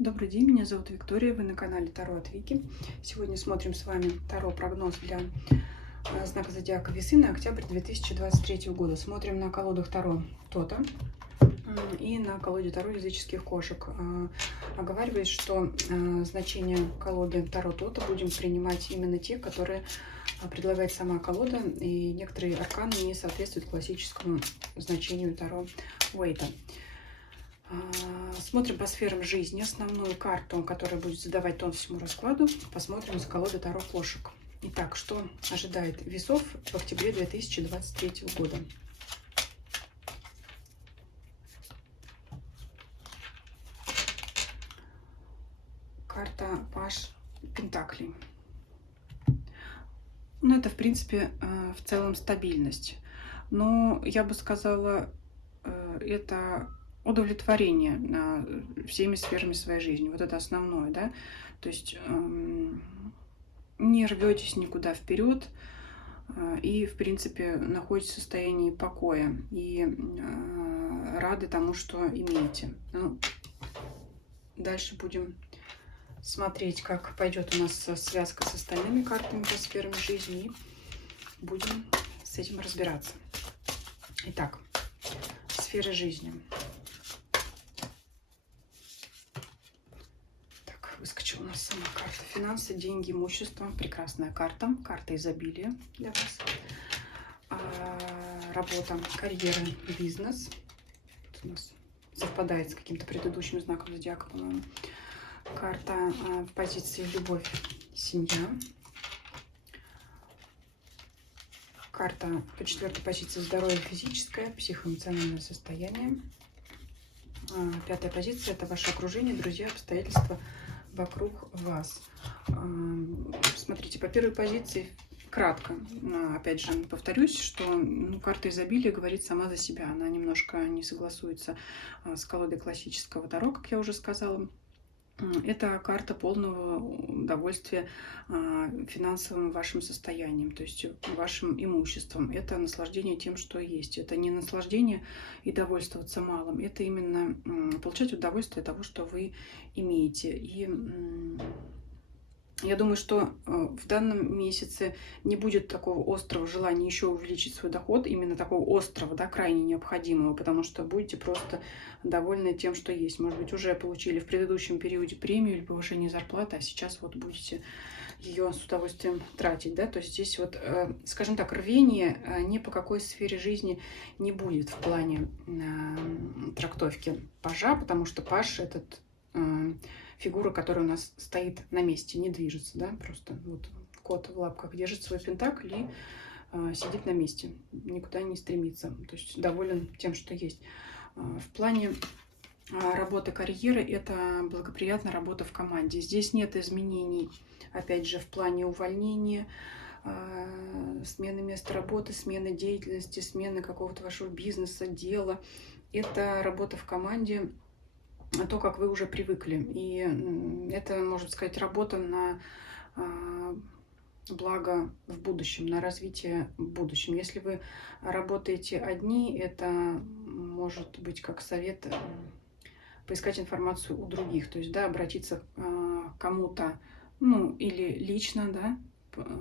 Добрый день, меня зовут Виктория, вы на канале Таро от Вики. Сегодня смотрим с вами Таро-прогноз для знака зодиака Весы на октябрь 2023 года. Смотрим на колодах Таро Тота и на колоде Таро языческих кошек. Оговариваясь, что значение колоды Таро Тота будем принимать именно те, которые предлагает сама колода, и некоторые арканы не соответствуют классическому значению Таро Уэйта. Смотрим по сферам жизни. Основную карту, которая будет задавать тон всему раскладу, посмотрим из колоды Таро кошек. Итак, что ожидает весов в октябре 2023 года? Карта Паш Пентаклей. Ну, это, в принципе, в целом стабильность. Но я бы сказала, это удовлетворение всеми сферами своей жизни. Вот это основное, да. То есть не рветесь никуда вперед и, в принципе, находитесь в состоянии покоя и рады тому, что имеете. Ну, дальше будем смотреть, как пойдет у нас связка с остальными картами по сферам жизни. И будем с этим разбираться. Итак, сфера жизни. Так, выскочила у нас сама карта. Финансы, деньги, имущество. Прекрасная карта. Карта изобилия для вас. Работа, карьера, бизнес. Тут у нас совпадает с каким-то предыдущим знаком зодиака, по-моему. Карта в позиции любовь, семья. Карта по четвертой позиции здоровье физическое, психоэмоциональное состояние. Пятая позиция — это ваше окружение, друзья, обстоятельства вокруг вас. Смотрите, по первой позиции кратко, опять же, повторюсь, что карта изобилия говорит сама за себя. Она немножко не согласуется с колодой классического Таро, как я уже сказала. Это карта полного удовольствия финансовым вашим состоянием, то есть вашим имуществом. Это наслаждение тем, что есть. Это не наслаждение и довольствоваться малым. Это именно получать удовольствие от того, что вы имеете. И я думаю, что в данном месяце не будет такого острого желания еще увеличить свой доход, именно такого острого, да, крайне необходимого, потому что будете просто довольны тем, что есть. Может быть, уже получили в предыдущем периоде премию или повышение зарплаты, а сейчас вот будете ее с удовольствием тратить, да, то есть здесь вот, скажем так, рвения ни по какой сфере жизни не будет в плане трактовки пажа, потому что паж этот фигура, которая у нас стоит на месте, не движется, да, просто вот кот в лапках держит свой пентакль и сидит на месте, никуда не стремится, то есть доволен тем, что есть. В плане работы, карьеры — это благоприятная работа в команде. Здесь нет изменений, опять же, в плане увольнения, смены места работы, смены деятельности, смены какого-то вашего бизнеса, дела. Это работа в команде, то, как вы уже привыкли. И это, можно сказать, работа на благо в будущем, на развитие в будущем. Если вы работаете одни, это может быть как совет поискать информацию у других, то есть, да, обратиться к кому-то, ну, или лично, да,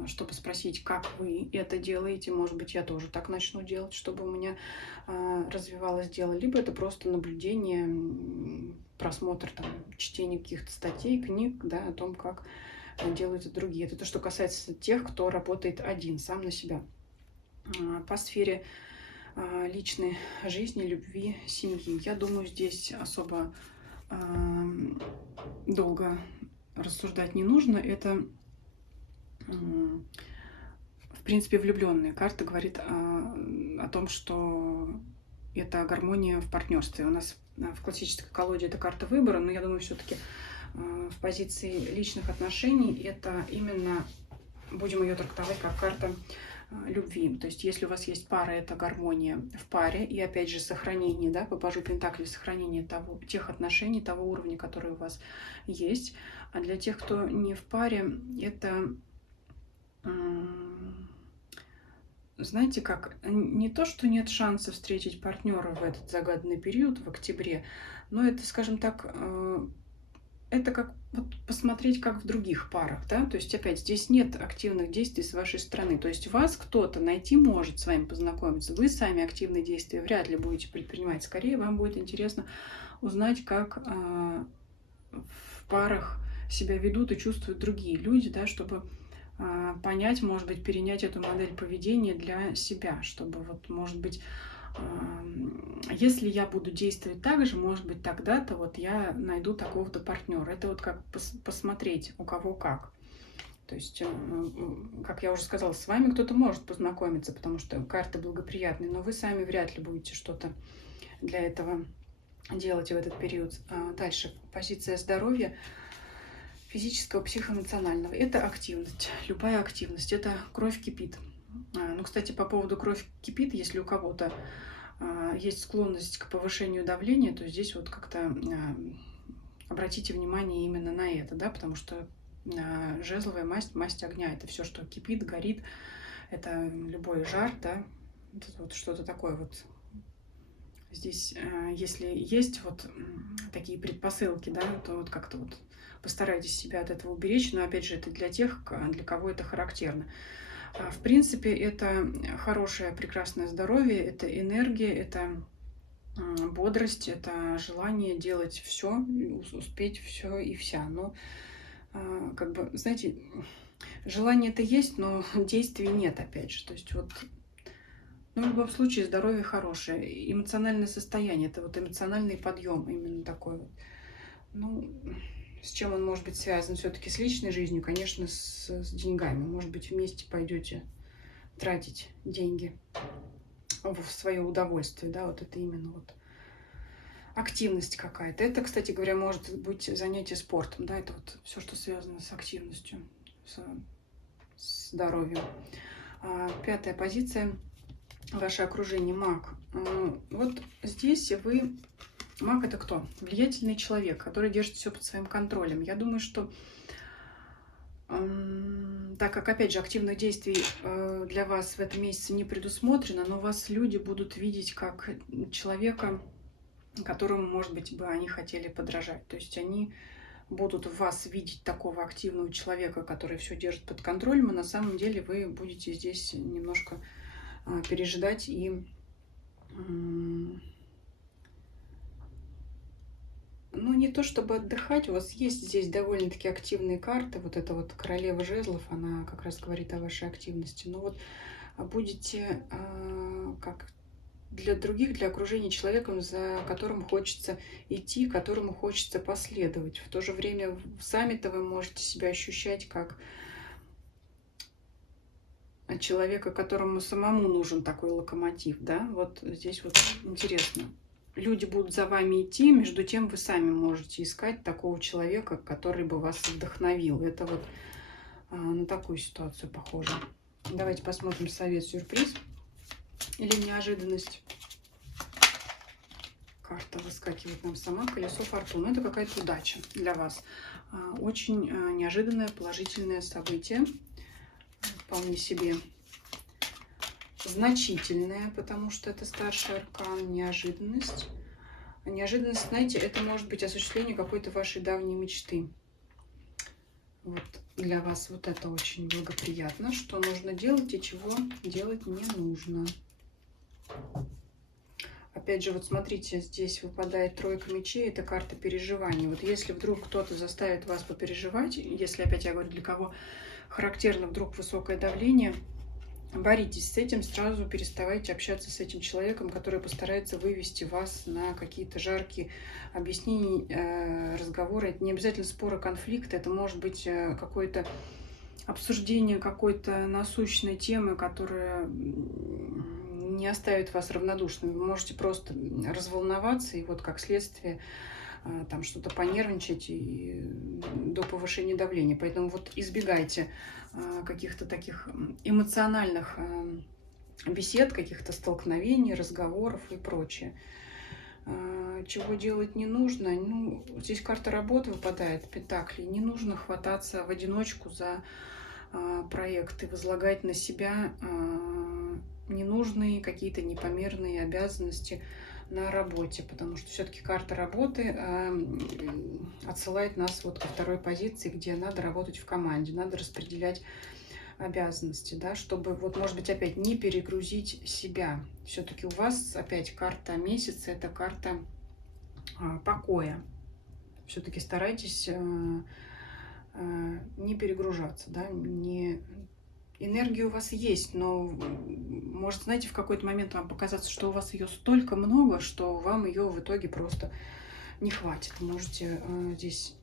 чтобы спросить, как вы это делаете. Может быть, я тоже так начну делать, чтобы у меня развивалось дело. Либо это просто наблюдение, просмотр, там, чтение каких-то статей, книг, да, о том, как делают другие. Это то, что касается тех, кто работает один, сам на себя. По сфере личной жизни, любви, семьи. Я думаю, здесь особо долго рассуждать не нужно. Это, в принципе, влюбленная карта говорит о том, что это гармония в партнерстве. У нас в классической колоде это карта выбора, но я думаю, все-таки в позиции личных отношений это именно, будем ее трактовать как карта любви. То есть, если у вас есть пара, это гармония в паре, и опять же сохранение, да, по пажу пентаклей, сохранение тех отношений, того уровня, который у вас есть. А для тех, кто не в паре, это, знаете, как, не то, что нет шанса встретить партнера в этот загаданный период, в октябре, но это, скажем так, это как вот посмотреть, как в других парах, да, то есть опять здесь нет активных действий с вашей стороны, то есть вас кто-то найти может, с вами познакомиться, вы сами активные действия вряд ли будете предпринимать, скорее вам будет интересно узнать, как в парах себя ведут и чувствуют другие люди, да, чтобы понять, может быть, перенять эту модель поведения для себя, чтобы вот, может быть, если я буду действовать так же, может быть, тогда-то вот я найду такого-то партнера. Это вот как посмотреть, у кого как. То есть, как я уже сказала, с вами кто-то может познакомиться, потому что карты благоприятные, но вы сами вряд ли будете что-то для этого делать в этот период. Дальше, позиция здоровья физического, психоэмоционального. Это активность, любая активность, это кровь кипит. Ну, кстати, по поводу кровь кипит, если у кого-то есть склонность к повышению давления, то здесь вот как-то обратите внимание именно на это, да, потому что жезловая масть, масть огня, это все, что кипит, горит, это любой жар, да, вот что-то такое вот. Здесь, если есть вот такие предпосылки, да, то вот как-то вот постарайтесь себя от этого уберечь, но опять же это для тех, для кого это характерно. В принципе, это хорошее, прекрасное здоровье, это энергия, это бодрость, это желание делать все, успеть все и вся. Но, как бы, знаете, желание-то есть, но действий нет, опять же. То есть вот, ну, в любом случае здоровье хорошее. Эмоциональное состояние, это вот эмоциональный подъем именно такой вот. Ну, с чем он может быть связан? Все-таки с личной жизнью, конечно, с деньгами. Может быть, вместе пойдете тратить деньги в свое удовольствие, да, вот это именно вот активность какая-то. Это, кстати говоря, может быть занятие спортом, да, это вот все, что связано с активностью, с здоровьем. Пятая позиция, ваше окружение, маг. Вот здесь вы, маг это кто? Влиятельный человек, который держит все под своим контролем. Я думаю, что так как, опять же, активных действий для вас в этом месяце не предусмотрено, но вас люди будут видеть как человека, которому, может быть, бы они хотели подражать. То есть они будут в вас видеть такого активного человека, который все держит под контролем, а на самом деле вы будете здесь немножко пережидать и ну, не то чтобы отдыхать, у вас есть здесь довольно-таки активные карты. Вот эта вот королева жезлов, она как раз говорит о вашей активности. Но вот будете как для других, для окружения человеком, за которым хочется идти, которому хочется последовать. В то же время сами-то вы можете себя ощущать как человека, которому самому нужен такой локомотив, да? Вот здесь вот интересно. Люди будут за вами идти, между тем вы сами можете искать такого человека, который бы вас вдохновил. Это вот на такую ситуацию похоже. Давайте посмотрим совет, сюрприз или неожиданность. Карта выскакивает нам сама, колесо фортуны. Это какая-то удача для вас. Очень неожиданное положительное событие. Вполне себе значительная, потому что это старший аркан, неожиданность. Неожиданность, знаете, это может быть осуществление какой-то вашей давней мечты. Вот для вас вот это очень благоприятно. Что нужно делать и чего делать не нужно. Опять же, вот смотрите, здесь выпадает тройка мечей, это карта переживаний. Вот если вдруг кто-то заставит вас попереживать, если опять я говорю, для кого характерно вдруг высокое давление, боритесь с этим, сразу переставайте общаться с этим человеком, который постарается вывести вас на какие-то жаркие объяснения, разговоры. Это не обязательно споры, конфликты, это может быть какое-то обсуждение какой-то насущной темы, которая не оставит вас равнодушным. Вы можете просто разволноваться и вот как следствие там что-то понервничать и до повышения давления. Поэтому вот избегайте каких-то таких эмоциональных бесед, каких-то столкновений, разговоров и прочее. Чего делать не нужно? Ну, здесь карта работы выпадает, пентакли. Не нужно хвататься в одиночку за проекты, возлагать на себя ненужные какие-то непомерные обязанности на работе, потому что все-таки карта работы, отсылает нас вот ко второй позиции, где надо работать в команде, надо распределять обязанности, да, чтобы вот, может быть, опять не перегрузить себя. Все-таки у вас опять карта месяца, это карта покоя. Все-таки старайтесь не перегружаться, да, не... Энергия у вас есть, но может, знаете, в какой-то момент вам показаться, что у вас ее столько много, что вам ее в итоге просто не хватит. Можете здесь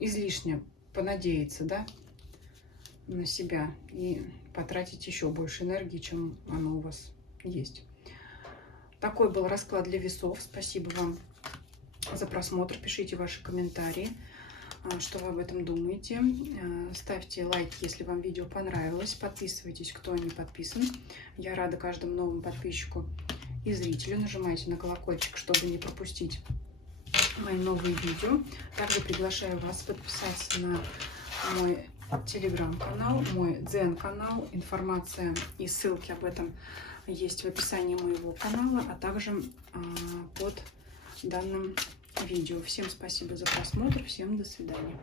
излишне понадеяться, да, на себя и потратить еще больше энергии, чем оно у вас есть. Такой был расклад для весов. Спасибо вам за просмотр. Пишите ваши комментарии, что вы об этом думаете. Ставьте лайк, если вам видео понравилось. Подписывайтесь, кто не подписан. Я рада каждому новому подписчику и зрителю. Нажимайте на колокольчик, чтобы не пропустить мои новые видео. Также приглашаю вас подписаться на мой телеграм-канал, мой дзен-канал. Информация и ссылки об этом есть в описании моего канала, а также под данным видео. Всем спасибо за просмотр, всем до свидания.